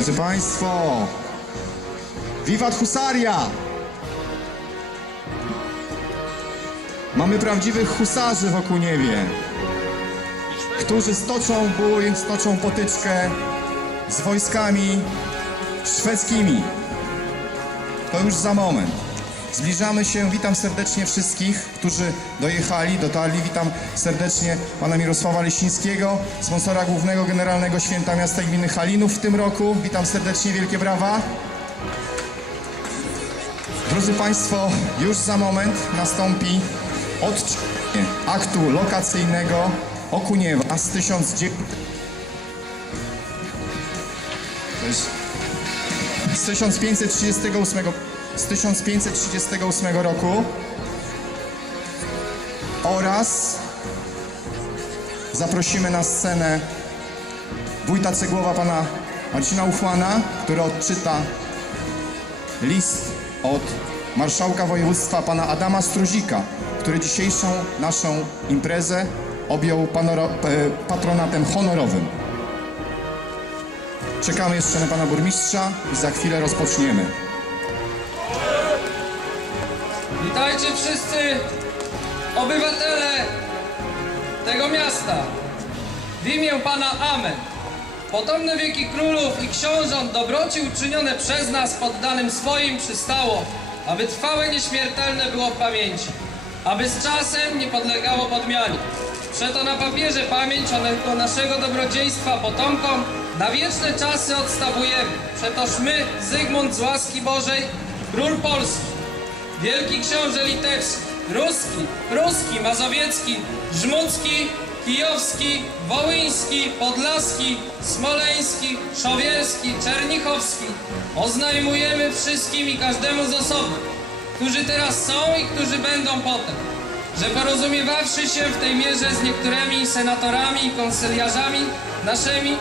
Drodzy Państwo, wiwat husaria! Mamy prawdziwych husarzy wokół niebie, którzy stoczą bój, stoczą potyczkę z wojskami szwedzkimi. To już za moment. Zbliżamy się, witam serdecznie wszystkich, którzy dojechali, dotarli. Witam serdecznie pana Mirosława Lesińskiego, sponsora głównego Generalnego Święta Miasta i Gminy Halinów w tym roku. Witam serdecznie, wielkie brawa. Drodzy Państwo, już za moment nastąpi odczytanie aktu lokacyjnego Okuniewa z 1900... To jest z 1538, z 1538 roku oraz zaprosimy na scenę wójta Cegłowa pana Marcina Uchłana, który odczyta list od marszałka województwa pana Adama Struzika, który dzisiejszą naszą imprezę objął e, patronatem honorowym. Czekamy jeszcze na pana burmistrza i za chwilę rozpoczniemy. Witajcie wszyscy obywatele tego miasta. W imię Pana Amen. Potomne wieki królów i książąt dobroci uczynione przez nas poddanym swoim przystało, aby trwałe nieśmiertelne było w pamięci, aby z czasem nie podlegało podmianie. Przeto na papierze pamięć o naszego dobrodziejstwa potomkom na wieczne czasy odstawujemy. Przetoż my, Zygmunt z łaski Bożej, król Polski, Wielki książę litewski, ruski, pruski, mazowiecki, żmudzki, kijowski, wołyński, podlaski, smoleński, szowierski, czernichowski. Oznajmujemy wszystkim i każdemu z osobna, którzy teraz są i którzy będą potem, że porozumiewawszy się w tej mierze z niektórymi senatorami i konsyliarzami naszymi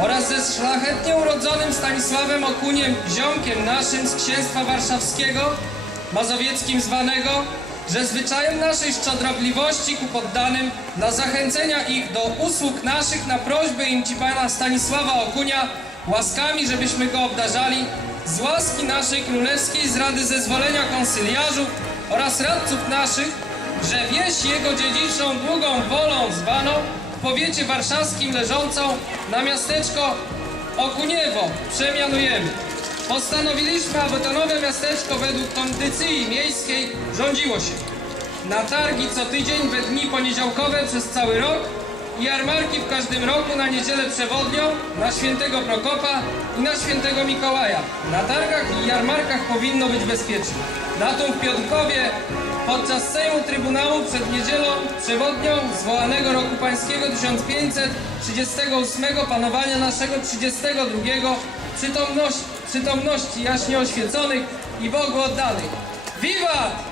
oraz ze szlachetnie urodzonym Stanisławem Okuniem, ziomkiem naszym z księstwa warszawskiego, mazowieckim zwanego, że zwyczajem naszej szczodrobliwości ku poddanym dla zachęcenia ich do usług naszych na prośbę im ci pana Stanisława Okunia łaskami, żebyśmy go obdarzali z łaski naszej królewskiej z rady zezwolenia konsyliarzów oraz radców naszych, że wieś jego dziedziczną długą wolą zwaną w powiecie warszawskim leżącą na miasteczko Okuniewo przemianujemy. Postanowiliśmy, aby to nowe miasteczko według kondycji miejskiej rządziło się. Na targi co tydzień we dni poniedziałkowe przez cały rok i jarmarki w każdym roku na niedzielę przewodnią, na świętego Prokopa i na świętego Mikołaja. Na targach i jarmarkach powinno być bezpiecznie. Datum w Piotrkowie podczas Sejmu Trybunału przed niedzielą przewodnią zwołanego roku pańskiego 1538 panowania naszego 32 przytomności, przytomności jaśnie oświeconych i Bogu oddanych. Wiwat!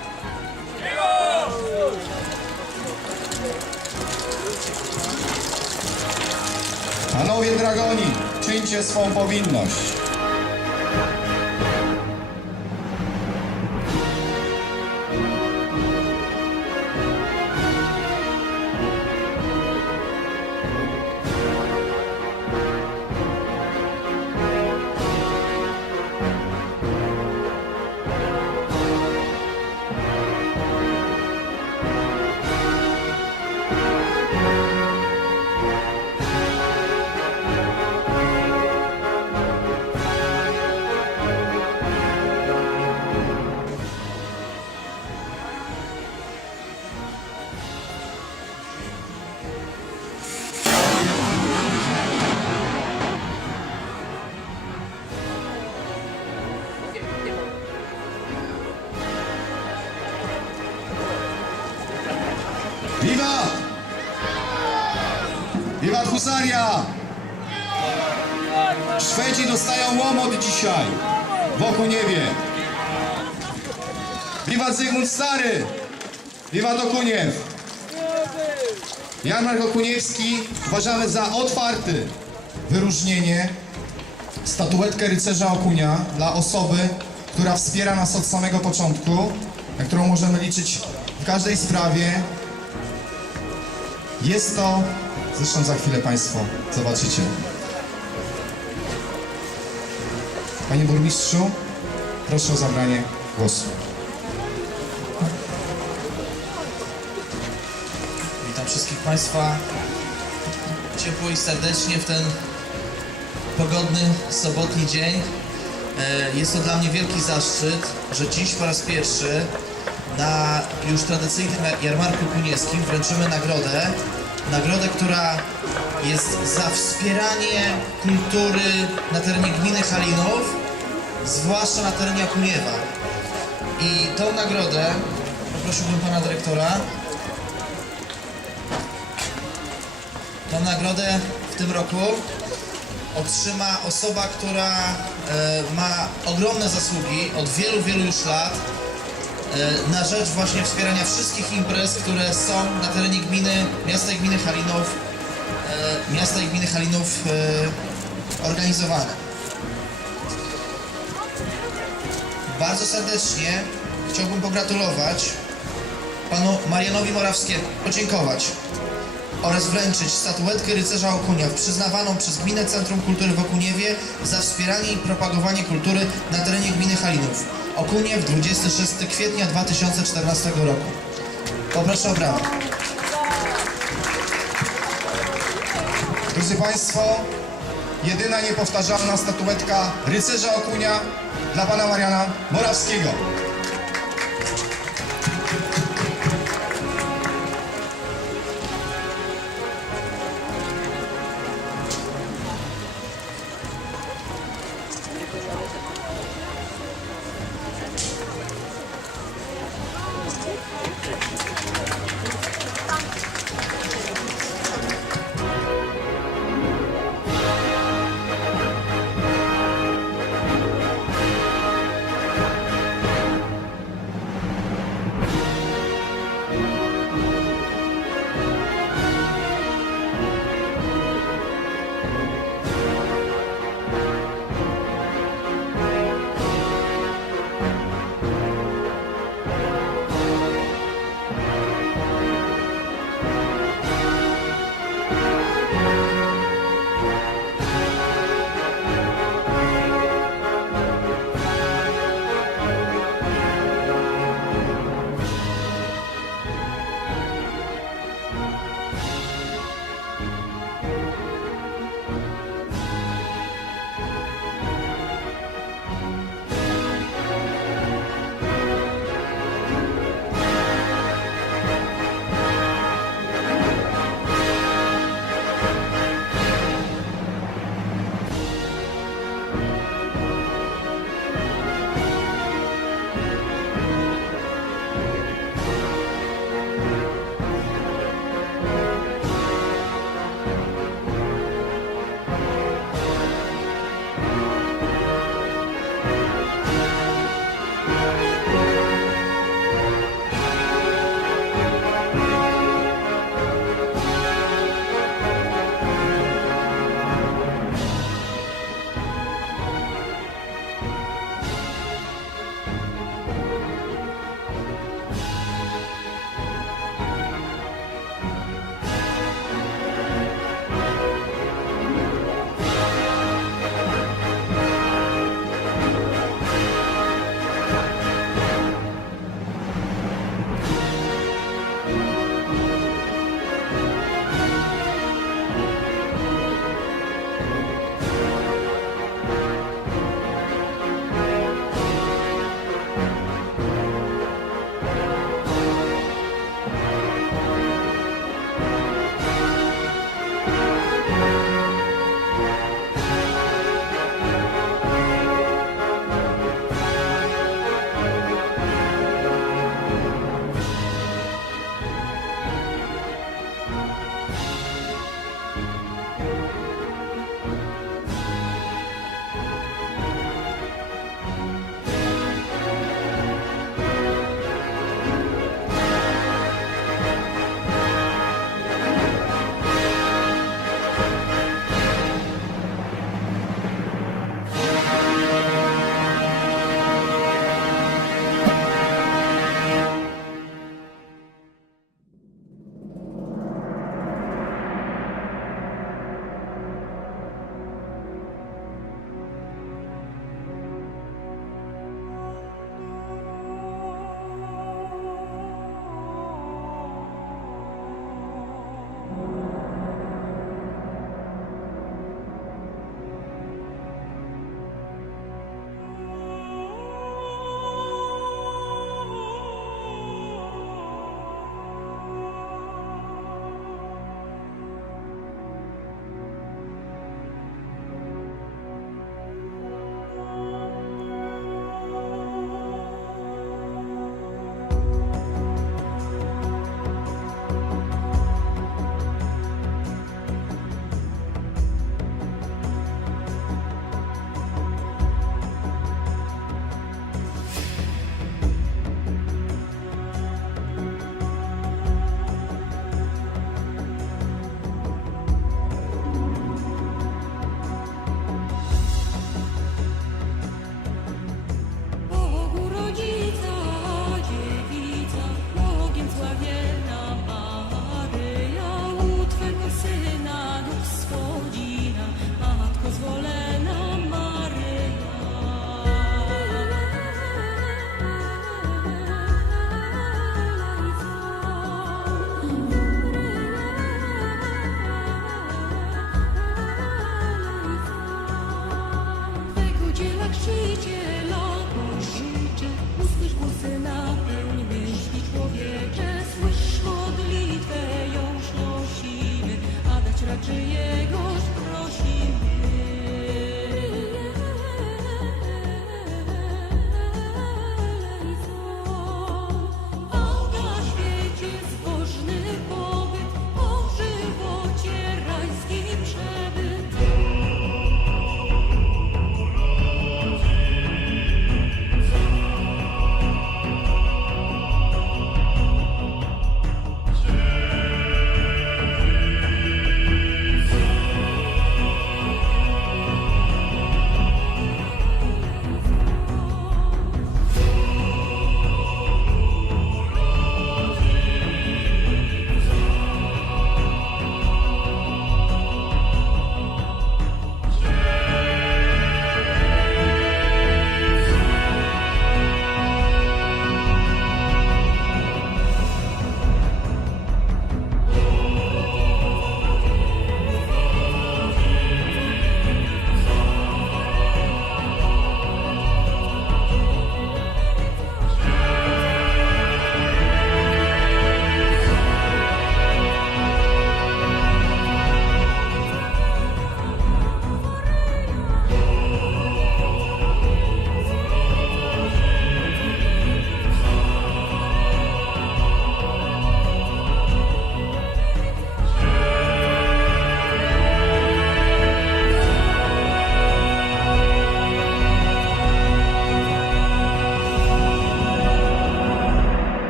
Panowie dragoni, czyńcie swą powinność. Szwedzi dostają łomot dzisiaj wokół niebie. Wiwat Zygmunt Stary! Wiwat Okuniew! Jarmark Okuniewski uważamy za otwarty wyróżnienie, statuetkę rycerza Okunia dla osoby, która wspiera nas od samego początku, na którą możemy liczyć w każdej sprawie. Jest to, zresztą za chwilę Państwo zobaczycie. Panie burmistrzu, proszę o zabranie głosu. Witam wszystkich Państwa ciepło i serdecznie w ten pogodny sobotni dzień. E, Jest to dla mnie wielki zaszczyt, że dziś po raz pierwszy na już tradycyjnym jarmarku kunieckim wręczymy nagrodę. Nagrodę, która jest za wspieranie kultury na terenie gminy Halinów, zwłaszcza na terenie Akuniewa. I tą nagrodę poprosiłbym Pana Dyrektora Tą nagrodę w tym roku otrzyma osoba, która e, ma ogromne zasługi od wielu, wielu już lat na rzecz właśnie wspierania wszystkich imprez, które są na terenie gminy, miasta i gminy Halinów, e, miasta i gminy Halinów e, organizowane. Bardzo serdecznie chciałbym pogratulować panu Marianowi Morawskiemu, podziękować oraz wręczyć statuetkę rycerza Okunia przyznawaną przez Gminę Centrum Kultury w Okuniewie za wspieranie i propagowanie kultury na terenie gminy Halinów. Okuniew 26 kwietnia 2014 roku. Poproszę o brawo. Drodzy Państwo, jedyna niepowtarzalna statuetka rycerza Okunia dla Pana Mariana Morawskiego.